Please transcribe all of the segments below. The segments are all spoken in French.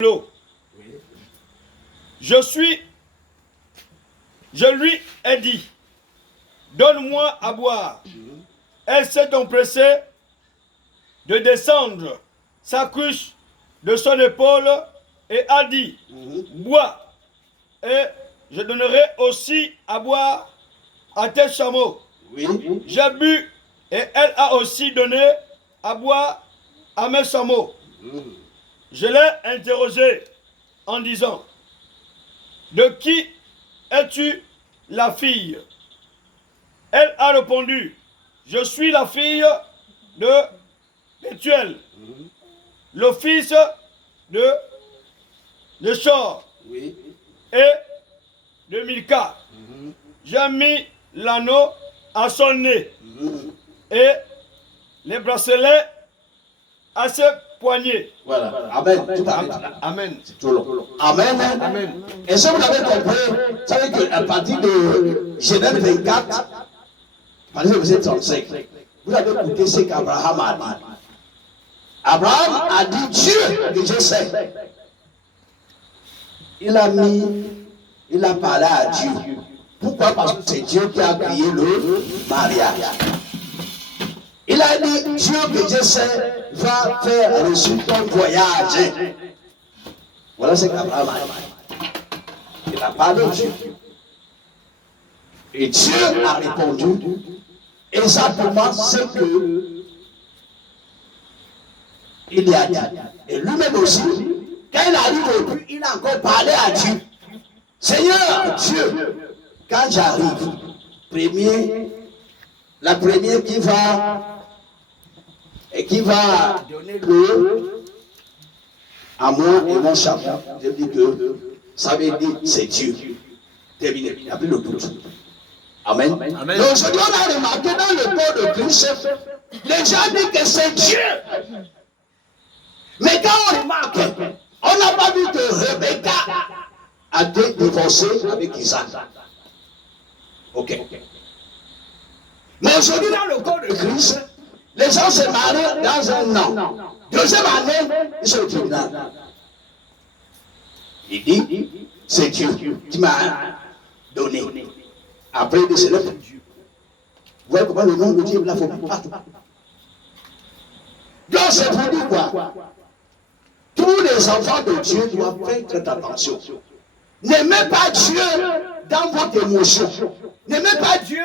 l'eau. Je lui ai dit, donne-moi à boire. Elle s'est donc pressée de descendre sa couche de son épaule et a dit, bois, et je donnerai aussi à boire à tes chameaux. J'ai bu, et elle a aussi donné à boire à mes chameaux. Je l'ai interrogée en disant, de qui es-tu la fille? Elle a répondu, je suis la fille de Bethuel, le fils de Chor et de Milka. J'ai mis l'anneau à son nez et les bracelets à ses poignets. Voilà. Amen. Tout à fait. Amen. C'est tout long. Amen. Amen. Et si vous avez compris, vous savez qu'à partir de Genèse 24, à partir du verset 35, vous avez écouté ce qu'Abraham a dit. Abraham a dit Dieu que je sais. Il a parlé à Dieu. Pourquoi? Parce que c'est Dieu qui a créé le mariage. Il a dit, Dieu que je sais va faire reçu ton voyage. Voilà ce qu'Abraham a dit. Il a parlé de Dieu. Et Dieu a répondu exactement ce que il y a dit. Et lui-même aussi, quand il arrive au but, il a encore parlé à Dieu. Seigneur Dieu, quand j'arrive, la première qui va donner l'eau à moi et mon chapeau, je dis que ça veut dire c'est Dieu. Terminé. Il n'y a plus de doute. Amen. Amen. Donc aujourd'hui on a remarqué dans le corps de Christ, les gens disent que c'est Dieu. Mais quand on remarque, on n'a pas vu que Rebecca a été divorcée avec Isaac. Ok. Mais aujourd'hui dans le corps de Christ, les gens se marient dans un an. Deuxième année, ils sont au tribunal. Il dit, c'est Dieu qui m'a donné. Après, il dit, c'est le Dieu. Vous voyez comment le nom de Dieu, là, il faut partout. Donc, c'est pour dire quoi? Tous les enfants de Dieu doivent faire très attention. N'aimez pas Dieu dans votre émotion. N'aimez pas Dieu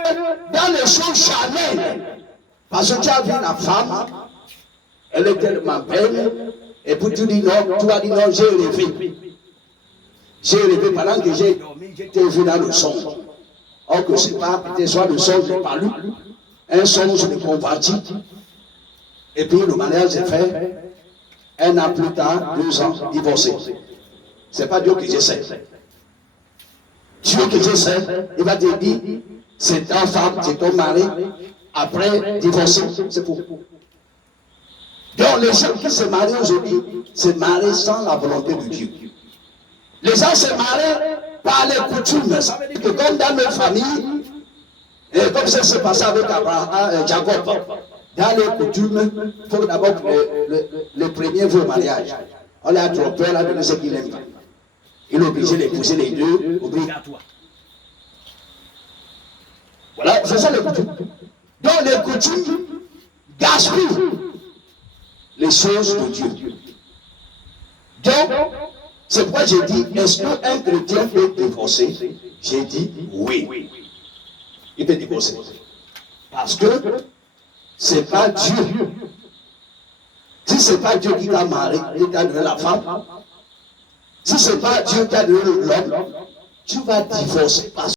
dans les choses charnelles. Parce que tu as vu la femme, elle est tellement belle, et puis tu dis non, tu as dit non, j'ai rêvé. J'ai rêvé pendant que j'ai dormi, j'étais vu dans le songe. Or que ce n'est pas peut-être soit le songe, je n'ai pas lu. Un songe de converti. Et puis le mariage est fait. Un an plus tard, 2 ans, divorcé. Ce n'est pas Dieu que je sais. Dieu que je sais, il va te dire, c'est ta femme, c'est ton mari. Après, divorcé, c'est pour. Donc les gens qui se marient aujourd'hui, se marient sans la volonté de Dieu. Les gens se marient par les coutumes. Ça veut dire que comme dans nos familles, et comme ça s'est passé avec Abraham, Jacob, dans les coutumes, il faut d'abord que le premier veut le mariage. On l'a trompé, on l'a donné ce qu'il aime. Il est obligé d'épouser les deux, obligatoire. Voilà, c'est ça les coutumes. Donc les coutumes gaspillent les choses de Dieu. Donc, c'est pourquoi j'ai dit, est-ce qu'un chrétien peut divorcer? J'ai dit oui. Il peut divorcer. Parce que ce n'est pas Dieu. Si ce n'est pas Dieu qui t'a marié, qui t'a donné la femme, si ce n'est pas Dieu qui a donné l'homme, tu vas divorcer parce